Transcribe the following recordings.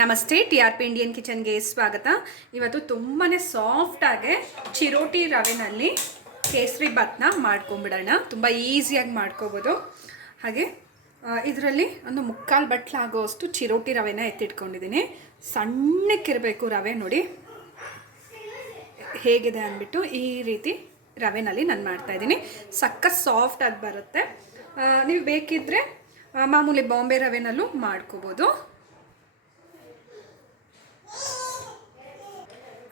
ನಮಸ್ತೆ, T R P Indian ಕಿಚನ್ಗೆ ಸ್ವಾಗತ. ಇವತ್ತು ತುಂಬಾ ಸಾಫ್ಟಾಗೆ ಚಿರೋಟಿ ರವೆನಲ್ಲಿ ಕೇಸರಿ ಭಾತ್ನ ಮಾಡ್ಕೊಂಬಿಡೋಣ. ತುಂಬ ಈಸಿಯಾಗಿ ಮಾಡ್ಕೋಬೋದು. ಹಾಗೆ ಇದರಲ್ಲಿ ಒಂದು ಮುಕ್ಕಾಲು ಬಟ್ಲಾಗೋಷ್ಟು ಚಿರೋಟಿ ರವೆನ ಎತ್ತಿಟ್ಕೊಂಡಿದ್ದೀನಿ. ಸಣ್ಣಕ್ಕಿರಬೇಕು ರವೆ ನೋಡಿ. ಹೇಗಿದೆ ಅಂದ್ಬಿಟ್ಟು ಈ ರೀತಿ ರವೆನಲ್ಲಿ ನಾನು ಮಾಡ್ತಾಯಿದ್ದೀನಿ ಸಕ್ಕ ಸಾಫ್ಟಾಗಿ ಬರುತ್ತೆ. ನೀವು ಬೇಕಿದ್ದರೆ ಮಾಮೂಲಿ ಬಾಂಬೆ ರವೆನಲ್ಲೂ ಮಾಡ್ಕೋಬೋದು.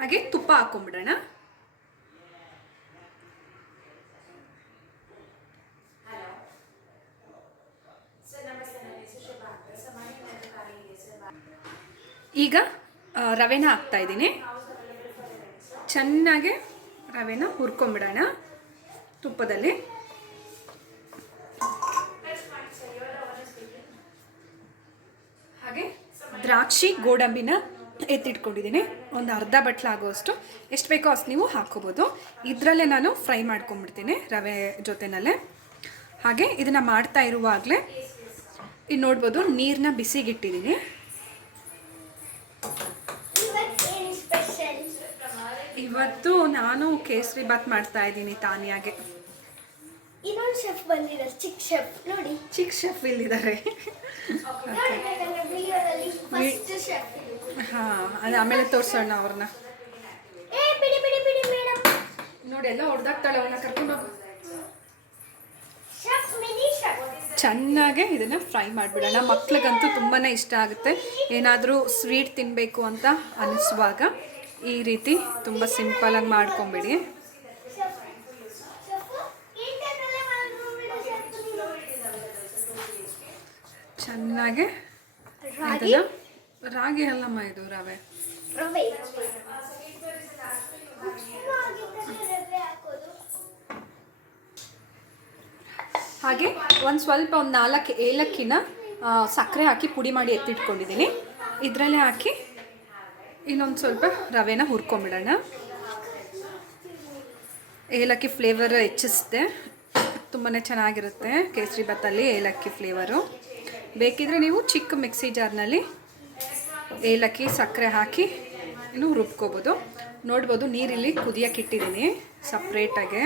ಹಾಗೆ ತುಪ್ಪ ಹಾಕೊಂಡ್ಬಿಡೋಣ. ಈಗ ರವೆನ ಹಾಕ್ತಾ ಇದ್ದೀನಿ. ಚೆನ್ನಾಗಿ ರವೆನ ಹುರ್ಕೊಂಬಿಡೋಣ ತುಪ್ಪದಲ್ಲಿ. ಹಾಗೆ ದ್ರಾಕ್ಷಿ ಗೋಡಂಬಿನ ಎತ್ತಿಟ್ಕೊಂಡಿದ್ದೀನಿ. ಒಂದು ಅರ್ಧ ಬಟ್ಲಾಗುವಷ್ಟು ಎಷ್ಟು ಬೇಕೋ ಅಷ್ಟು ನೀವು ಹಾಕೋಬೋದು ಇದರಲ್ಲೇ ನಾನು ಫ್ರೈ ಮಾಡ್ಕೊಂಬಿಡ್ತೀನಿ ರವೆ ಜೊತೆನಲ್ಲೇ. ಹಾಗೆ ಇದನ್ನು ಮಾಡ್ತಾ ಇರುವಾಗಲೇ ಇದು ನೋಡ್ಬೋದು ನೀರನ್ನ ಬಿಸಿಗಿಟ್ಟಿದ್ದೀನಿ. ಇವತ್ತು ನಾನು ಕೇಸರಿ ಬಾತ್ ಮಾಡ್ತಾ ಇದ್ದೀನಿ ತಾನಿಯಾಗೆ. ಇನ್ನೊಂದು ಶೆಫ್ ಬಂದಿದ್ದಾರೆ. ಚಿಕ್ಕ ಶೆಫ್ ನೋಡಿ. ಚಿಕ್ಕ ಶೆಫ್ ಇಲ್ಲಿದ್ದಾರೆ. ಹಾಂ ಅದು ಆಮೇಲೆ ತೋರಿಸೋಣ ಅವ್ರನ್ನ ಏ ಬಿಡಿ ಬಿಡಿ ಬಿಡಿ ಮೇಡಮ್ ನೋಡಿ ಎಲ್ಲ ಹೊಡೆದಾಗ್ತಾಳೆ ಅವನ್ನ ಕರ್ಕೊಂಡು ಚೆನ್ನಾಗೆ ಇದನ್ನು ಫ್ರೈ ಮಾಡಿಬಿಡೋಣ. ಮಕ್ಳಿಗಂತೂ ತುಂಬಾ ಇಷ್ಟ ಆಗುತ್ತೆ. ಏನಾದರೂ ಸ್ವೀಟ್ ತಿನ್ನಬೇಕು ಅಂತ ಅನಿಸುವಾಗ ಈ ರೀತಿ ತುಂಬ ಸಿಂಪಲಾಗಿ ಮಾಡ್ಕೊಂಬಿಡಿ ಶೆಫ್ ಶೆಫ್ ಇಂಟರ್ನಲ್ಲೇ ಮಾಡ್ಕೊಂಡ್ಬಿಡು ಶೆಫ್ ಚೆನ್ನಾಗೆ ರಾಗಿ? ರಾಗಿ ಅಲ್ಲಮ್ಮ ಇದು ರವೆ. ಹಾಗೆ ಒಂದು ಸ್ವಲ್ಪ ಒಂದು ನಾಲ್ಕು ಏಲಕ್ಕಿನ ಸಕ್ಕರೆ ಹಾಕಿ ಪುಡಿ ಮಾಡಿ ಎತ್ತಿಟ್ಕೊಂಡಿದ್ದೀನಿ. ಇದರಲ್ಲೇ ಹಾಕಿ ಇನ್ನೊಂದು ಸ್ವಲ್ಪ ರವೆನ ಹುರ್ಕೊಂಬಿಡೋಣ. ಏಲಕ್ಕಿ ಫ್ಲೇವರ್ ಹೆಚ್ಚಿಸ್ದೆ ತುಂಬಾ ಚೆನ್ನಾಗಿರುತ್ತೆ ಕೇಸರಿ ಭಾತಲ್ಲಿ ಏಲಕ್ಕಿ ಫ್ಲೇವರು ಬೇಕಿದ್ರೆ ನೀವು ಚಿಕ್ಕ ಮಿಕ್ಸಿ ಜಾರ್ನಲ್ಲಿ ಏಲಕ್ಕಿ, ಸಕ್ಕರೆ ಹಾಕಿ ಇನ್ನು ರುಬ್ಕೋಬೋದು. ನೋಡ್ಬೋದು ನೀರಿಲ್ಲಿ ಕುದಿಯಕ್ಕೆ ಇಟ್ಟಿದ್ದೀನಿ ಸಪ್ರೇಟಾಗೆ.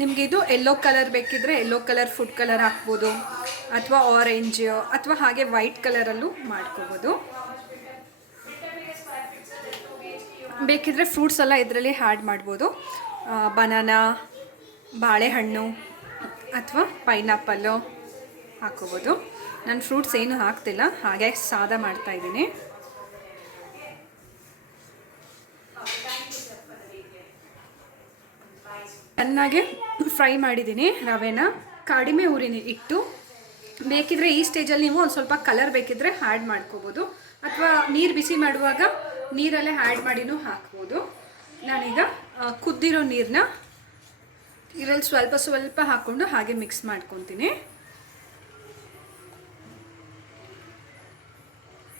ನಿಮಗೆ ಎಲ್ಲೋ ಕಲರ್ ಬೇಕಿದ್ರೆ ಎಲ್ಲೋ ಕಲರ್ ಫುಡ್ ಕಲರ್ ಹಾಕ್ಬೋದು. ಅಥವಾ ಆರೆಂಜ್ ಅಥವಾ ಹಾಗೆ ವೈಟ್ ಕಲರಲ್ಲೂ ಮಾಡ್ಕೋಬೋದು. ಬೇಕಿದ್ರೆ ಫ್ರೂಟ್ಸ್ ಎಲ್ಲ ಇದರಲ್ಲಿ ಹ್ಯಾಡ್ ಮಾಡ್ಬೋದು. ಬನಾನಾ ಬಾಳೆಹಣ್ಣು ಅಥವಾ ಪೈನಾಪಲ್ಲು ಹಾಕೋಬೋದು ನಾನು ಫ್ರೂಟ್ಸ್ ಏನು ಹಾಕ್ತಿಲ್ಲ, ಹಾಗೆ ಸಾದ ಮಾಡ್ತಾ ಇದ್ದೀನಿ. ಚೆನ್ನಾಗಿ ಫ್ರೈ ಮಾಡಿದ್ದೀನಿ ರವೆನ. ಕಡಿಮೆ ಊರಿನ ಇಟ್ಟು ಬೇಕಿದ್ರೆ ಈ ಸ್ಟೇಜಲ್ಲಿ ನೀವು ಒಂದು ಸ್ವಲ್ಪ ಕಲರ್ ಬೇಕಿದ್ರೆ ಆ್ಯಡ್ ಮಾಡ್ಕೋಬೋದು. ಅಥವಾ ನೀರು ಬಿಸಿ ಮಾಡುವಾಗ ನೀರಲ್ಲೇ ಆ್ಯಡ್ ಮಾಡಿನೂ ಹಾಕ್ಬೋದು. ನಾನೀಗ ಕುದ್ದಿರೋ ನೀರನ್ನ ಇದರಲ್ಲಿ ಸ್ವಲ್ಪ ಸ್ವಲ್ಪ ಹಾಕ್ಕೊಂಡು ಹಾಗೆ ಮಿಕ್ಸ್ ಮಾಡ್ಕೊತೀನಿ.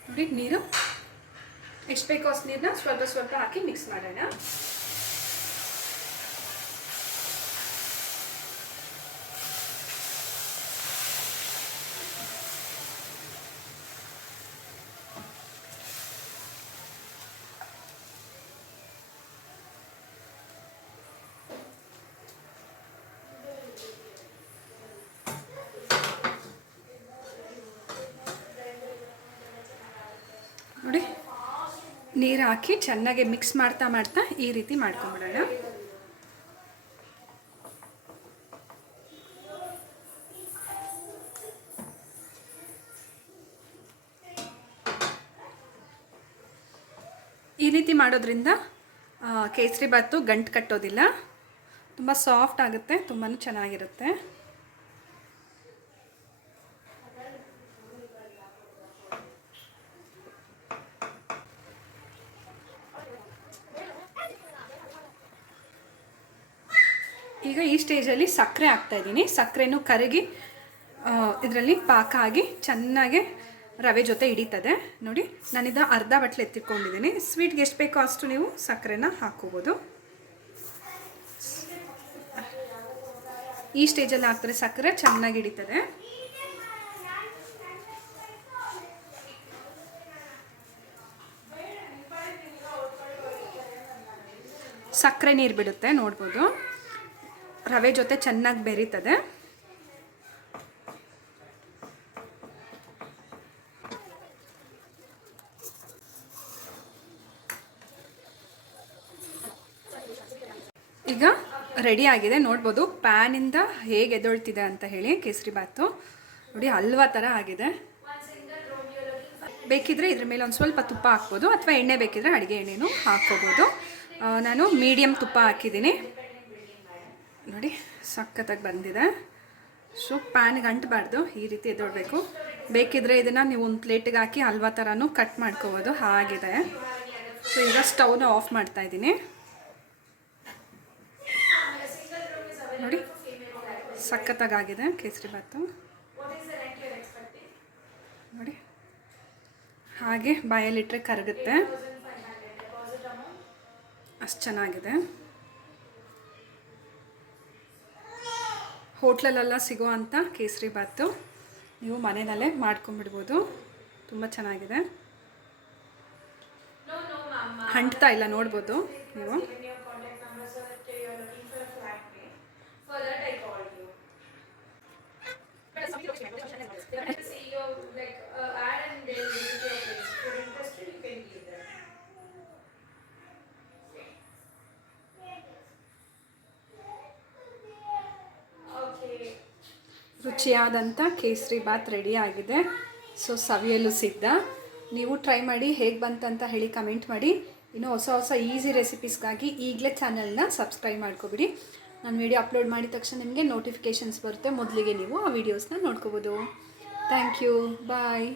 ನೋಡಿ, ನೀರು. ಎಷ್ಟು ಬೇಕೋ ಅಷ್ಟು ನೀರನ್ನ ಸ್ವಲ್ಪ ಸ್ವಲ್ಪ ಹಾಕಿ ಮಿಕ್ಸ್ ಮಾಡೋಣ ನೋಡಿ ನೀರು ಹಾಕಿ ಚೆನ್ನಾಗಿ ಮಿಕ್ಸ್ ಮಾಡ್ತಾ ಮಾಡ್ತಾ ಈ ರೀತಿ ಮಾಡ್ಕೊಂಬಿಡೋಣ. ಈ ರೀತಿ ಮಾಡೋದ್ರಿಂದ ಕೇಸರಿ ಭಾತು ಗಂಟು ಕಟ್ಟೋದಿಲ್ಲ. ತುಂಬ ಸಾಫ್ಟ್ ಆಗುತ್ತೆ ತುಂಬಾ ಚೆನ್ನಾಗಿರುತ್ತೆ. ಈಗ ಈ ಸ್ಟೇಜಲ್ಲಿ ಸಕ್ಕರೆ ಹಾಕ್ತಾ ಇದ್ದೀನಿ. ಸಕ್ಕರೆನೂ ಕರಗಿ ಇದರಲ್ಲಿ ಪಾಕ ಆಗಿ ಚೆನ್ನಾಗಿ ರವೆ ಜೊತೆ ಹಿಡಿತದೆ. ನೋಡಿ, ನಾನಿದ ಅರ್ಧ ಬಟ್ಲೆ ಎತ್ತಿಟ್ಕೊಂಡಿದ್ದೀನಿ. ಸ್ವೀಟ್ಗೆ ಎಷ್ಟು ಬೇಕೋ ಅಷ್ಟು ನೀವು ಸಕ್ಕರೆನ ಹಾಕೋಬೋದು ಈ ಸ್ಟೇಜಲ್ಲಿ ಹಾಕ್ತಾರೆ ಸಕ್ಕರೆ, ಚೆನ್ನಾಗಿ ಹಿಡಿತದೆ. ಸಕ್ಕರೆ ನೀರು ಬಿಡುತ್ತೆ, ನೋಡ್ಬೋದು. ರವೆ ಜೊತೆ ಚೆನ್ನಾಗಿ ಬೆರೀತದೆ. ಈಗ ರೆಡಿ ಆಗಿದೆ. ನೋಡ್ಬೋದು ಪ್ಯಾನಿಂದ ಹೇಗೆ ಎದೊಳ್ತಿದೆ ಅಂತ ಹೇಳಿ ಕೇಸರಿ ಬಾತು ನೋಡಿ, ಹಲ್ವಾ ಥರ ಆಗಿದೆ. ಬೇಕಿದ್ರೆ ಇದ್ರ ಮೇಲೆ ಒಂದು ಸ್ವಲ್ಪ ತುಪ್ಪ ಹಾಕ್ಬೋದು, ಅಥವಾ ಎಣ್ಣೆ ಬೇಕಿದ್ರೆ ಅಡುಗೆ ಎಣ್ಣೆನೂ ಹಾಕ್ಕೋಬೋದು. ನಾನು ಮೀಡಿಯಮ್ ತುಪ್ಪ ಹಾಕಿದ್ದೀನಿ. ನೋಡಿ, ಸಖತ್ತಾಗಿ ಬಂದಿದೆ. ಸೊ ಪ್ಯಾನಿಗೆ ಅಂಟಬಾರ್ದು, ಈ ರೀತಿ ಎದೊಳ್ಬೇಕು ಬೇಕಿದ್ರೆ ಇದನ್ನು ನೀವು ಒಂದು ಪ್ಲೇಟಿಗೆ ಹಾಕಿ ಹಲ್ವಾ ಥರನೂ ಕಟ್ ಮಾಡ್ಕೋಬೋದು, ಹಾಗಿದೆ. ಸೊ ಈಗ ಸ್ಟವ್ನ ಆಫ್ ಮಾಡ್ತಾ ಇದ್ದೀನಿ. ನೋಡಿ ಸಖತ್ತಾಗಿದೆ ಕೇಸರಿ ಭಾತು. ನೋಡಿ, ಹಾಗೆ ಬಾಯಲ್ಲಿಟ್ಟರೆ ಕರಗುತ್ತೆ. ಅಷ್ಟು ಚೆನ್ನಾಗಿದೆ. ಹೋಟ್ಲಲ್ಲೆಲ್ಲ ಸಿಗೋ ಅಂಥ ಕೇಸರಿ ಬಾತು. ನೀವು ಮನೆಯಲ್ಲೇ ಮಾಡ್ಕೊಂಬಿಡ್ಬೋದು. ತುಂಬ ಚೆನ್ನಾಗಿದೆ. ಹಂಟ್ತಾ ಇಲ್ಲ ನೋಡ್ಬೋದು ನೀವು. ರುಚಿಯಾದಂಥ ಕೇಸರಿ ಬಾತ್ ರೆಡಿ ಆಗಿದೆ. ಸೊ ಸವಿಯಲು ಸಿದ್ಧ. ನೀವು ಟ್ರೈ ಮಾಡಿ ಹೇಗೆ ಬಂತಂತ ಹೇಳಿ ಕಮೆಂಟ್ ಮಾಡಿ. ಇನ್ನು ಹೊಸ ಹೊಸ ಈಸಿ ರೆಸಿಪೀಸ್ಗಾಗಿ ಈಗಲೇ ಚಾನಲ್ನ ಸಬ್ಸ್ಕ್ರೈಬ್ ಮಾಡ್ಕೊಬಿಡಿ. ನಾನು ವಿಡಿಯೋ ಅಪ್ಲೋಡ್ ಮಾಡಿದ ತಕ್ಷಣ ನಿಮಗೆ ನೋಟಿಫಿಕೇಷನ್ಸ್ ಬರುತ್ತೆ. ಮೊದಲಿಗೆ ನೀವು ಆ ವೀಡಿಯೋಸ್ನ ನೋಡ್ಕೋಬೋದು. Thank you bye